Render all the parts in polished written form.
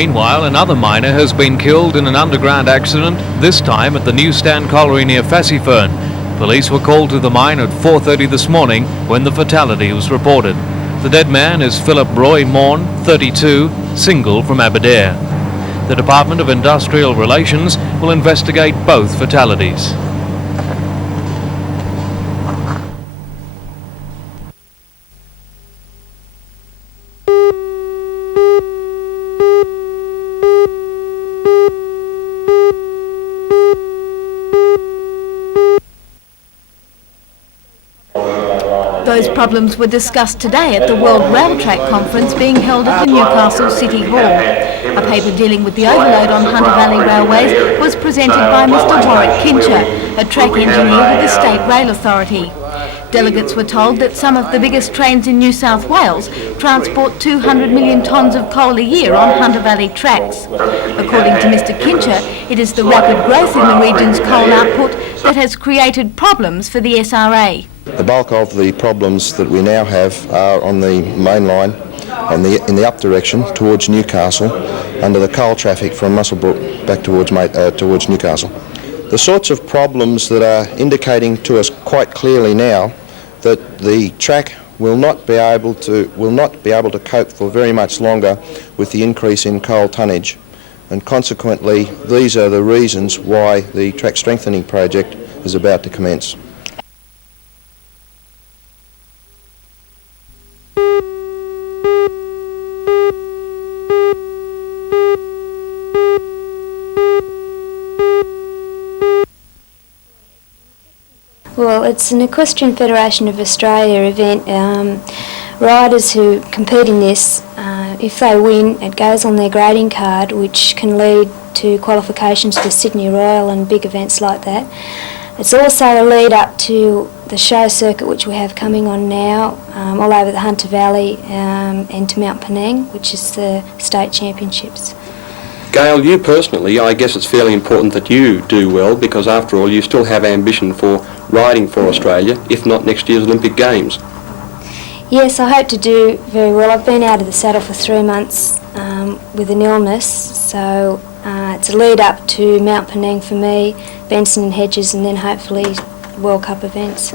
Meanwhile, another miner has been killed in an underground accident, this time at the Newstand Colliery near Fassifern. Police were called to the mine at 4:30 this morning when the fatality was reported. The dead man is Philip Roy Morn, 32, single from Aberdare. The Department of Industrial Relations will investigate both fatalities. Those problems were discussed today at the World Rail Track Conference being held at the Newcastle City Hall. A paper dealing with the overload on Hunter Valley Railways was presented by Mr Warwick Kincher, a track engineer with the State Rail Authority. Delegates were told that some of the biggest trains in New South Wales transport 200 million tonnes of coal a year on Hunter Valley tracks. According to Mr Kincher, it is the rapid growth in the region's coal output that has created problems for the SRA. The bulk of the problems that we now have are on the main line in the up direction towards Newcastle under the coal traffic from Muswellbrook back towards Newcastle. The sorts of problems that are indicating to us quite clearly now that the track will not be able to cope for very much longer with the increase in coal tonnage, and consequently these are the reasons why the track strengthening project is about to commence. Well, it's an Equestrian Federation of Australia event. Riders who compete in this, if they win, it goes on their grading card, which can lead to qualifications for Sydney Royal and big events like that. It's also a lead up to the show circuit which we have coming on now, all over the Hunter Valley and to Mount Penang, which is the state championships. Gail, you personally, I guess it's fairly important that you do well, because after all you still have ambition for riding for Australia, if not next year's Olympic Games. Yes, I hope to do very well. I've been out of the saddle for 3 months with an illness, so it's a lead up to Mount Penang for me, Benson and Hedges, and then hopefully World Cup events.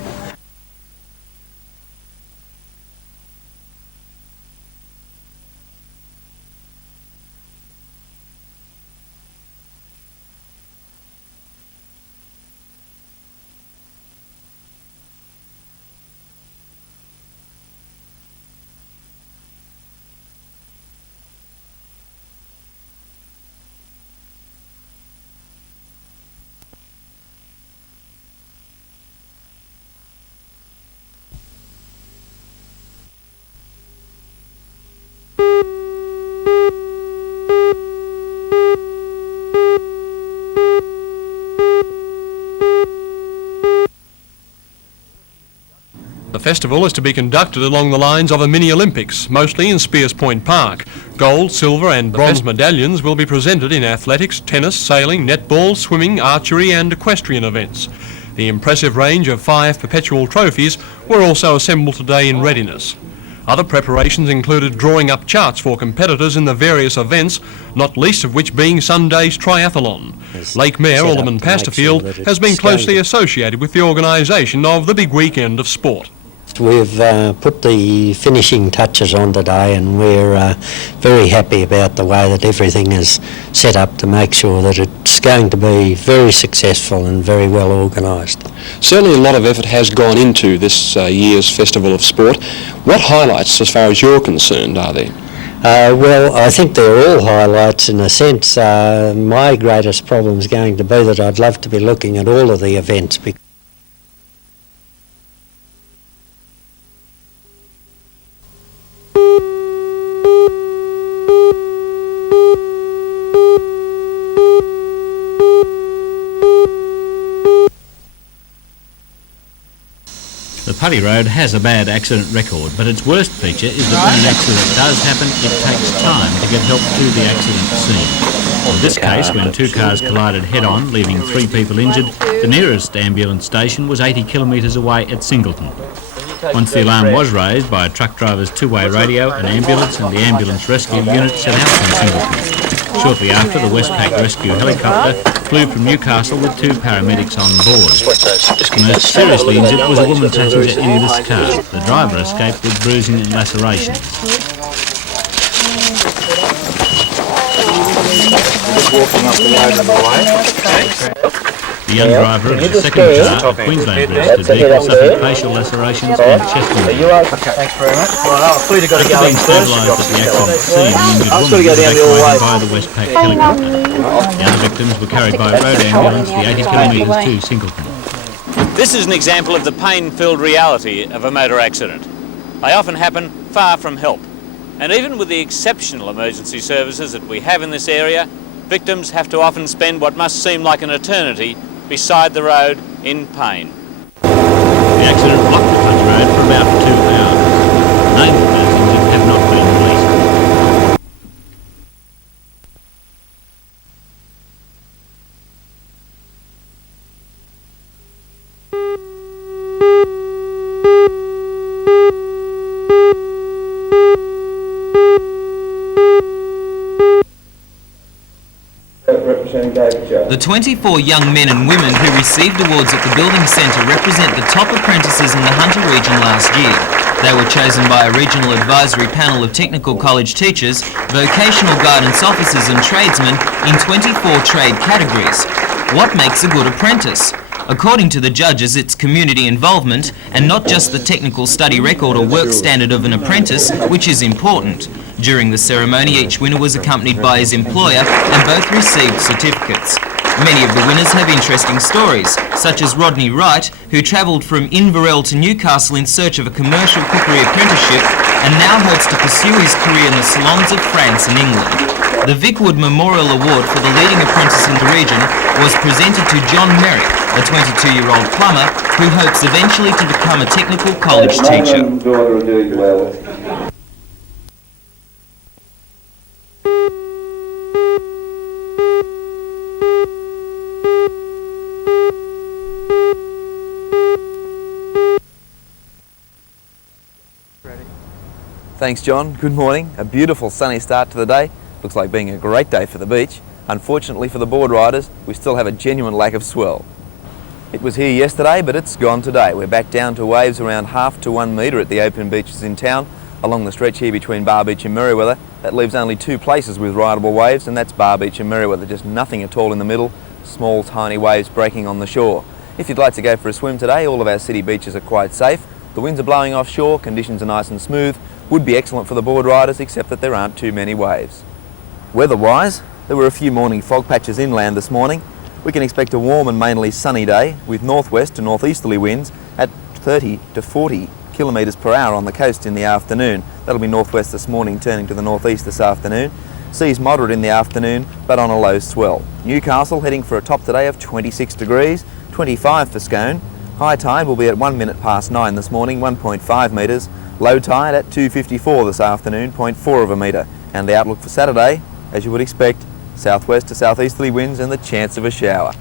The festival is to be conducted along the lines of a mini-Olympics, mostly in Spears Point Park. Gold, silver and bronze medallions will be presented in athletics, tennis, sailing, netball, swimming, archery and equestrian events. The impressive range of 5 perpetual trophies were also assembled today in readiness. Other preparations included drawing up charts for competitors in the various events, not least of which being Sunday's triathlon. Lake Mayor Alderman Pasterfield has been closely associated with the organisation of the big weekend of sport. We've put the finishing touches on today, and we're very happy about the way that everything is set up to make sure that it's going to be very successful and very well organised. Certainly a lot of effort has gone into this year's Festival of Sport. What highlights, as far as you're concerned, are there? Well, I think they're all highlights in a sense. My greatest problem is going to be that I'd love to be looking at all of the events. The Putty Road has a bad accident record, but its worst feature is that when an accident does happen, it takes time to get help to the accident scene. In this case, when 2 cars collided head-on, leaving 3 people injured, the nearest ambulance station was 80 kilometres away at Singleton. Once the alarm was raised by a truck driver's 2-way radio, an ambulance and the ambulance rescue unit set out from Singleton. Shortly after, the Westpac rescue helicopter flew from Newcastle with 2 paramedics on board. The most seriously injured was a woman passenger in this car. The driver escaped with bruising and lacerations. The young driver of the second car, a Queensland-registered vehicle, suffered facial lacerations and chest injuries. Thanks very much. Well, I've got to go After being stabilised at the accident scene, the injured woman was evacuated by the Westpac helicopter. The other victims were carried by road ambulance the 80 kilometres to Singleton. This is an example of the pain-filled reality of a motor accident. They often happen far from help. And even with the exceptional emergency services that we have in this area, victims have to often spend what must seem like an eternity beside the road in pain. The accident blocked the Clutch Road for about 2 hours. Names of those injured have not been released. The 24 young men and women who received awards at the Building Centre represent the top apprentices in the Hunter region last year. They were chosen by a regional advisory panel of technical college teachers, vocational guidance officers and tradesmen in 24 trade categories. What makes a good apprentice? According to the judges, it's community involvement and not just the technical study record or work standard of an apprentice, which is important. During the ceremony, each winner was accompanied by his employer and both received certificates. Many of the winners have interesting stories, such as Rodney Wright, who travelled from Inverell to Newcastle in search of a commercial cookery apprenticeship and now hopes to pursue his career in the salons of France and England. The Vickwood Memorial Award for the leading apprentice in the region was presented to John Merrick, a 22-year-old plumber who hopes eventually to become a technical college teacher. Thanks, John. Good morning. A beautiful sunny start to the day. Looks like being a great day for the beach. Unfortunately for the board riders, we still have a genuine lack of swell. It was here yesterday, but it's gone today. We're back down to waves around 1/2 to 1 metre at the open beaches in town. Along the stretch here between Bar Beach and Merewether, that leaves only 2 places with rideable waves, and that's Bar Beach and Merewether. Just nothing at all in the middle, small tiny waves breaking on the shore. If you'd like to go for a swim today, all of our city beaches are quite safe. The winds are blowing offshore, conditions are nice and smooth. Would be excellent for the board riders, except that there aren't too many waves. Weather-wise, there were a few morning fog patches inland this morning. We can expect a warm and mainly sunny day with northwest to northeasterly winds at 30 to 40 kilometres per hour on the coast in the afternoon. That'll be northwest this morning, turning to the northeast this afternoon. Seas moderate in the afternoon, but on a low swell. Newcastle heading for a top today of 26 degrees, 25 for Scone. High tide will be at 1 minute past 9 this morning, 1.5 metres. Low tide at 2:54 this afternoon, 0.4 of a metre. And the outlook for Saturday, as you would expect, southwest to southeasterly winds and the chance of a shower.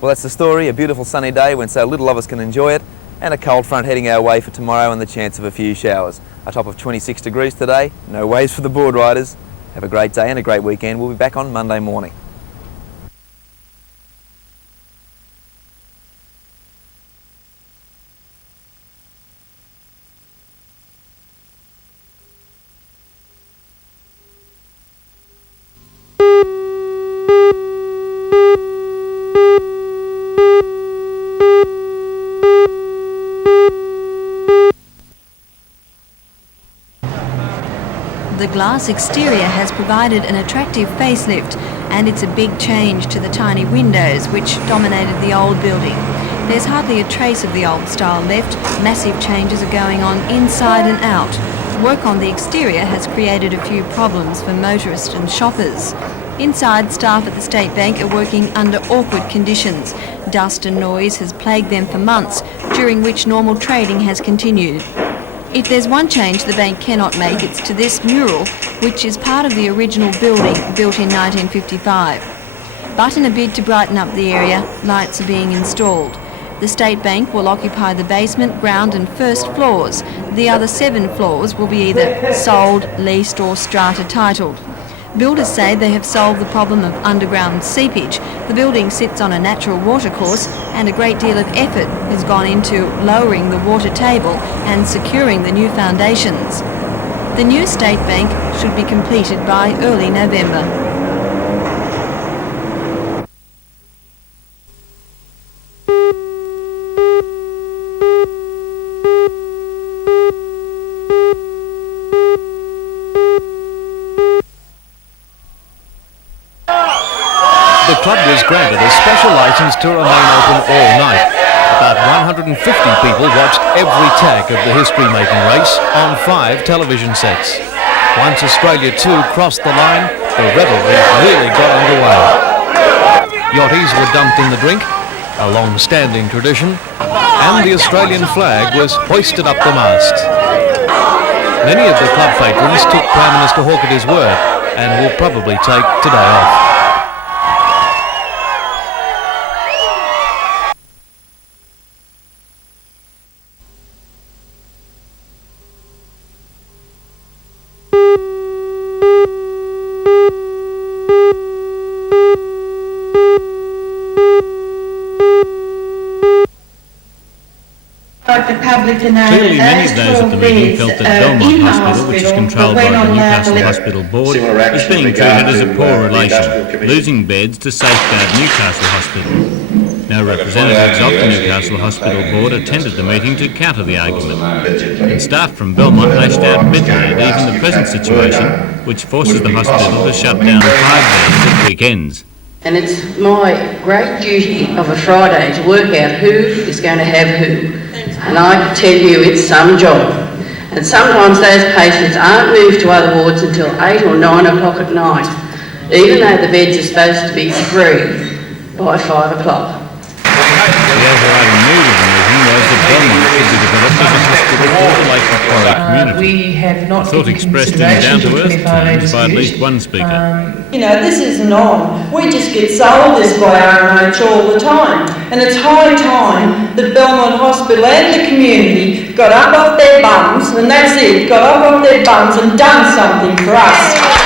Well, that's the story. A beautiful sunny day when so little of us can enjoy it, and a cold front heading our way for tomorrow and the chance of a few showers. A top of 26 degrees today, no waves for the board riders. Have a great day and a great weekend. We'll be back on Monday morning. The glass exterior has provided an attractive facelift, and it's a big change to the tiny windows which dominated the old building. There's hardly a trace of the old style left. Massive changes are going on inside and out. Work on the exterior has created a few problems for motorists and shoppers. Inside, staff at the State Bank are working under awkward conditions. Dust and noise has plagued them for months, during which normal trading has continued. If there's one change the bank cannot make, it's to this mural, which is part of the original building, built in 1955. But in a bid to brighten up the area, lights are being installed. The State Bank will occupy the basement, ground and first floors. The other 7 floors will be either sold, leased or strata titled. Builders say they have solved the problem of underground seepage. The building sits on a natural watercourse and a great deal of effort has gone into lowering the water table and securing the new foundations. The new state bank should be completed by early November. The club was granted a special licence to remain open all night. About 150 people watched every tack of the history-making race on 5 television sets. Once Australia 2 crossed the line, the revelry really got underway. Yachties were dumped in the drink, a long-standing tradition, and the Australian flag was hoisted up the mast. Many of the club patrons took Prime Minister Hawke at his word and will probably take today off. Clearly, many of those at the meeting felt that Belmont Hospital, which is controlled by the Newcastle Hospital Board, is being treated as a poor relation, losing beds to safeguard Newcastle Hospital. No representatives of the Newcastle Hospital Board attended the meeting to counter the argument, and staff from Belmont lashed out bitterly at even the present situation, which forces the hospital to shut down 5 days at weekends. And it's my great duty of a Friday to work out who is going to have who. And I can tell you it's some job. And sometimes those patients aren't moved to other wards until 8 or 9 o'clock at night, even though the beds are supposed to be free by 5 o'clock. The overriding mood of the meeting was that Belmont should be developed as a hospital for the Lake Macquarie community. We have not a thought expressed in down-to-earth terms by at least one speaker. You know, this isn't on. We just get sold this by RMH all the time. And it's high time that Belmont Hospital and the community got up off their bums, and that's it, got up off their bums and done something for us.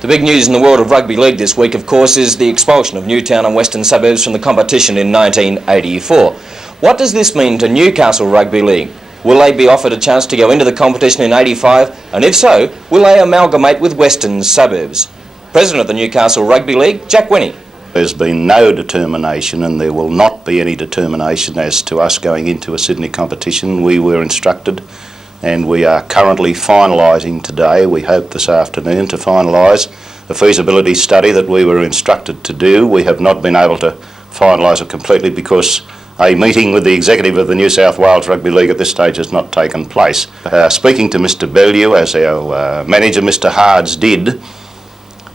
The big news in the world of rugby league this week, of course, is the expulsion of Newtown and Western Suburbs from the competition in 1984. What does this mean to Newcastle Rugby League? Will they be offered a chance to go into the competition in 85? And if so, will they amalgamate with Western Suburbs? President of the Newcastle Rugby League, Jack Winnie. There's been no determination, and there will not be any determination as to us going into a Sydney competition. We were instructed, and we are currently finalising today, we hope this afternoon, to finalise the feasibility study that we were instructed to do. We have not been able to finalise it completely because a meeting with the executive of the New South Wales Rugby League at this stage has not taken place. Speaking to Mr Bellew, as our manager Mr Hards did,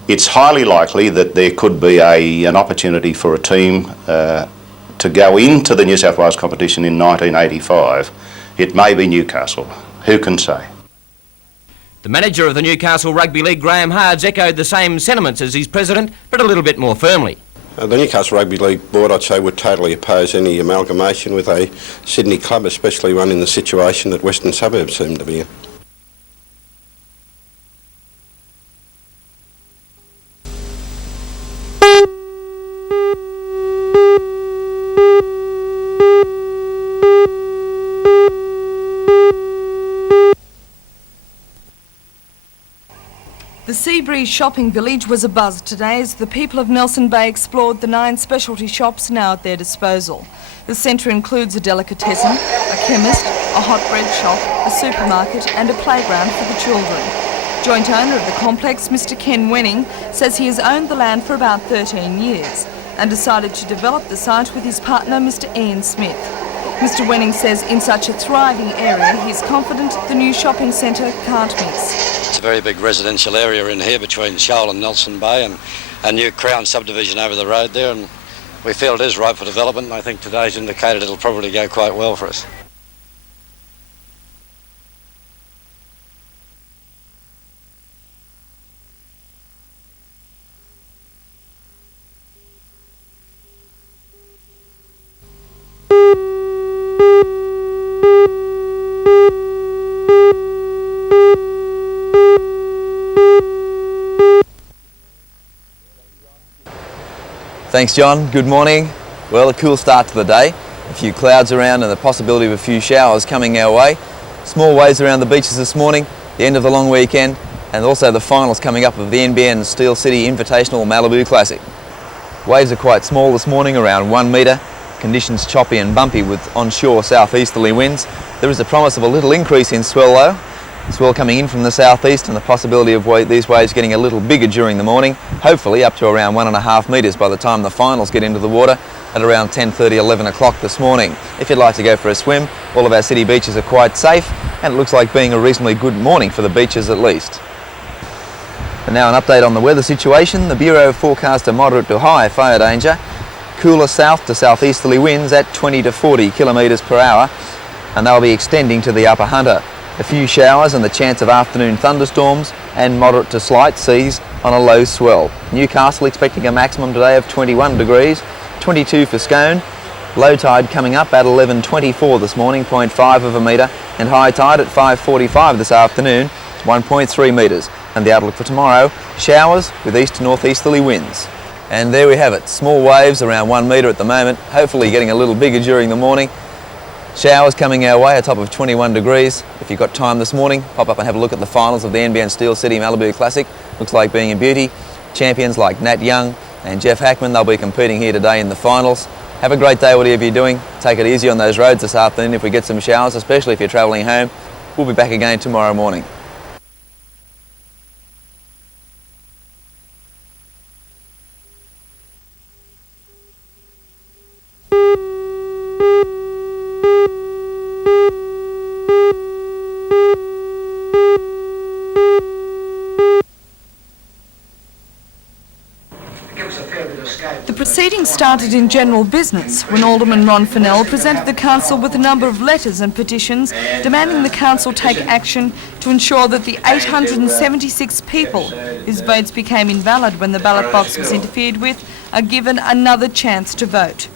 it's highly likely that there could be an opportunity for a team to go into the New South Wales competition in 1985. It may be Newcastle. Who can say? The manager of the Newcastle Rugby League, Graham Hards, echoed the same sentiments as his president, but a little bit more firmly. The Newcastle Rugby League Board, I'd say, would totally oppose any amalgamation with a Sydney club, especially one in the situation that Western Suburbs seem to be in. The Seabreeze shopping village was abuzz today as the people of Nelson Bay explored the 9 specialty shops now at their disposal. The centre includes a delicatessen, a chemist, a hot bread shop, a supermarket and a playground for the children. Joint owner of the complex, Mr Ken Wenning, says he has owned the land for about 13 years and decided to develop the site with his partner, Mr Ian Smith. Mr Wenning says in such a thriving area, he's confident the new shopping centre can't miss. It's a very big residential area in here between Shoal and Nelson Bay, and a new Crown subdivision over the road there, and we feel it is ripe for development, and I think today's indicated it'll probably go quite well for us. Thanks, John. Good morning. Well, a cool start to the day. A few clouds around and the possibility of a few showers coming our way. Small waves around the beaches this morning, the end of the long weekend, and also the finals coming up of the NBN Steel City Invitational Malibu Classic. Waves are quite small this morning, around 1 metre. Conditions choppy and bumpy with onshore southeasterly winds. There is a promise of a little increase in swell though. Swell coming in from the southeast and the possibility of these waves getting a little bigger during the morning, hopefully up to around 1.5 metres by the time the finals get into the water at around 10:30, 11 o'clock this morning. If you'd like to go for a swim, all of our city beaches are quite safe and it looks like being a reasonably good morning for the beaches at least. And now an update on the weather situation. The Bureau forecast a moderate to high fire danger. Cooler south to southeasterly winds at 20 to 40 kilometres per hour and they'll be extending to the upper Hunter. A few showers and the chance of afternoon thunderstorms and moderate to slight seas on a low swell. Newcastle expecting a maximum today of 21 degrees, 22 for Scone. Low tide coming up at 11:24 this morning, 0.5 of a metre, and high tide at 5:45 this afternoon, 1.3 metres. And the outlook for tomorrow, showers with east to northeasterly winds. And there we have it, small waves around 1 metre at the moment, hopefully getting a little bigger during the morning. Showers coming our way, a top of 21 degrees. If you've got time this morning, pop up and have a look at the finals of the NBN Steel City Malibu Classic. Looks like being a beauty. Champions like Nat Young and Jeff Hackman, they'll be competing here today in the finals. Have a great day, whatever you're doing. Take it easy on those roads this afternoon if we get some showers, especially if you're travelling home. We'll be back again tomorrow morning. The proceedings started in general business when Alderman Ron Fennell presented the council with a number of letters and petitions demanding the council take action to ensure that the 876 people whose votes became invalid when the ballot box was interfered with are given another chance to vote.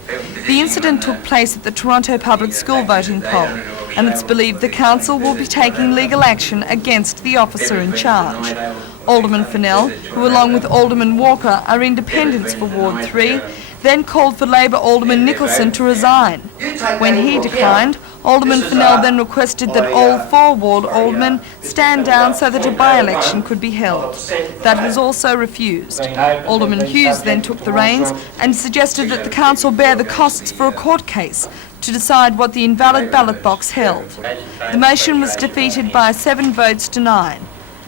The incident took place at the Toronto Public School voting poll, and it's believed the council will be taking legal action against the officer in charge. Alderman Fennell, who along with Alderman Walker are independents for Ward 3, then called for Labor Alderman Nicholson to resign. When he declined, Alderman Fennell then requested that all 4 Ward Aldermen stand down so that a by-election could be held. That was also refused. Alderman Hughes then took the reins and suggested that the council bear the costs for a court case to decide what the invalid ballot box held. The motion was defeated by 7 votes to 9.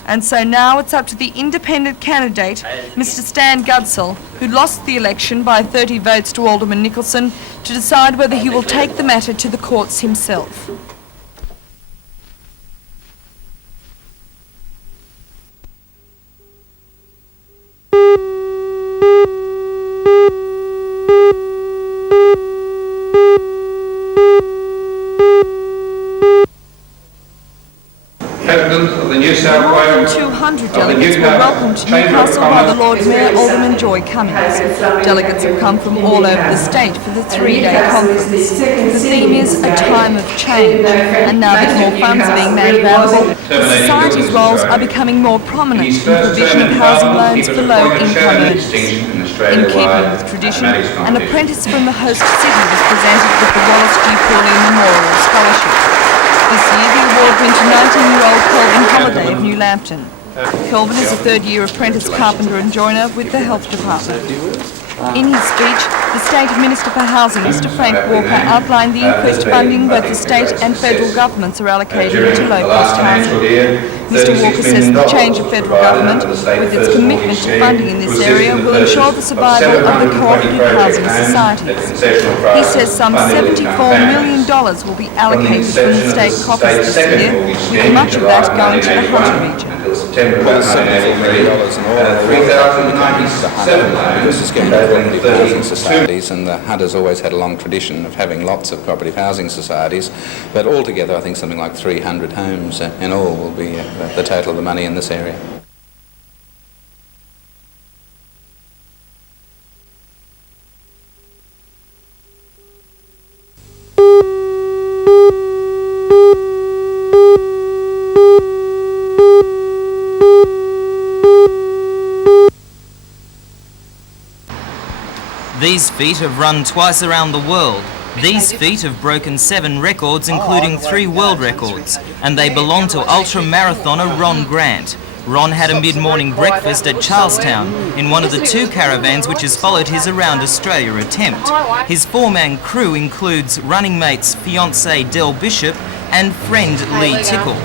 And so now it's up to the independent candidate, Mr Stan Gudsell, who lost the election by 30 votes to Alderman Nicholson, to decide whether he will take the matter to the courts himself. More than 200 delegates were welcomed to Newcastle by the Lord Mayor Alderman Joy Cummings. Delegates have come from all over the state for the 3-day conference. The theme is a time of change, and now that more funds are being made available, society's roles are becoming more prominent in provision of housing loans for low-income earners. In keeping with tradition, an apprentice from the host city was presented with the Wallace G. Pauline Memorial Scholarship. This year, the award went to 19-year-old Kelvin Holliday of New Lambton. Kelvin is a third-year apprentice carpenter and joiner with the Health Department. In his speech, the State Minister for Housing, Mr Frank Walker, outlined the increased funding both the state and federal governments are allocating to low-cost housing. Mr Walker says the change of federal government, with its commitment to funding in this area, will ensure the survival of the cooperative housing societies. He says some $74 million will be allocated from the state coffers this year, with much of that going to the Hunter region. until September 2018, $3,097 This is going to cooperative housing societies, and the Hunt has always had a long tradition of having lots of cooperative housing societies, but altogether I think something like 300 homes in all will be the total of the money in this area. These feet have run twice around the world. These feet have broken 7 records, including 3 world records, and they belong to ultra-marathoner Ron Grant. Ron had a mid-morning breakfast at Charlestown in one of the 2 caravans which has followed his around Australia attempt. His 4-man crew includes running mates fiancée Del Bishop and friend Lee Tickle.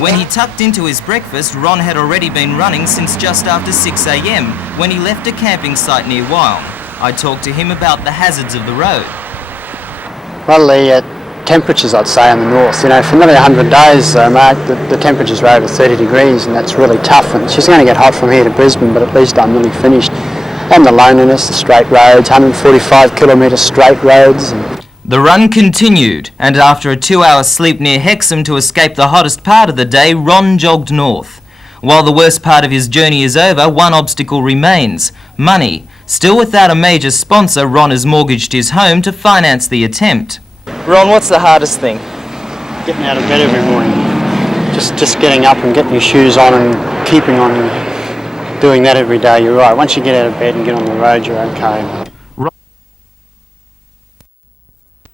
When he tucked into his breakfast, Ron had already been running since just after 6 a.m. when he left a camping site near Wyong. I talked to him about the hazards of the road. Well, the temperatures, I'd say, in the north, you know, for nearly 100 days, Mark, the temperatures are over 30 degrees, and that's really tough. And it's just going to get hot from here to Brisbane, but at least I'm nearly finished. And the loneliness, the straight roads, 145 kilometre straight roads. The run continued, and after a 2-hour sleep near Hexham to escape the hottest part of the day, Ron jogged north. While the worst part of his journey is over, one obstacle remains: money. Still without a major sponsor, Ron has mortgaged his home to finance the attempt. Ron, what's the hardest thing? Getting out of bed every morning. Just getting up and getting your shoes on and keeping on and doing that every day. You're right. Once you get out of bed and get on the road, you're okay.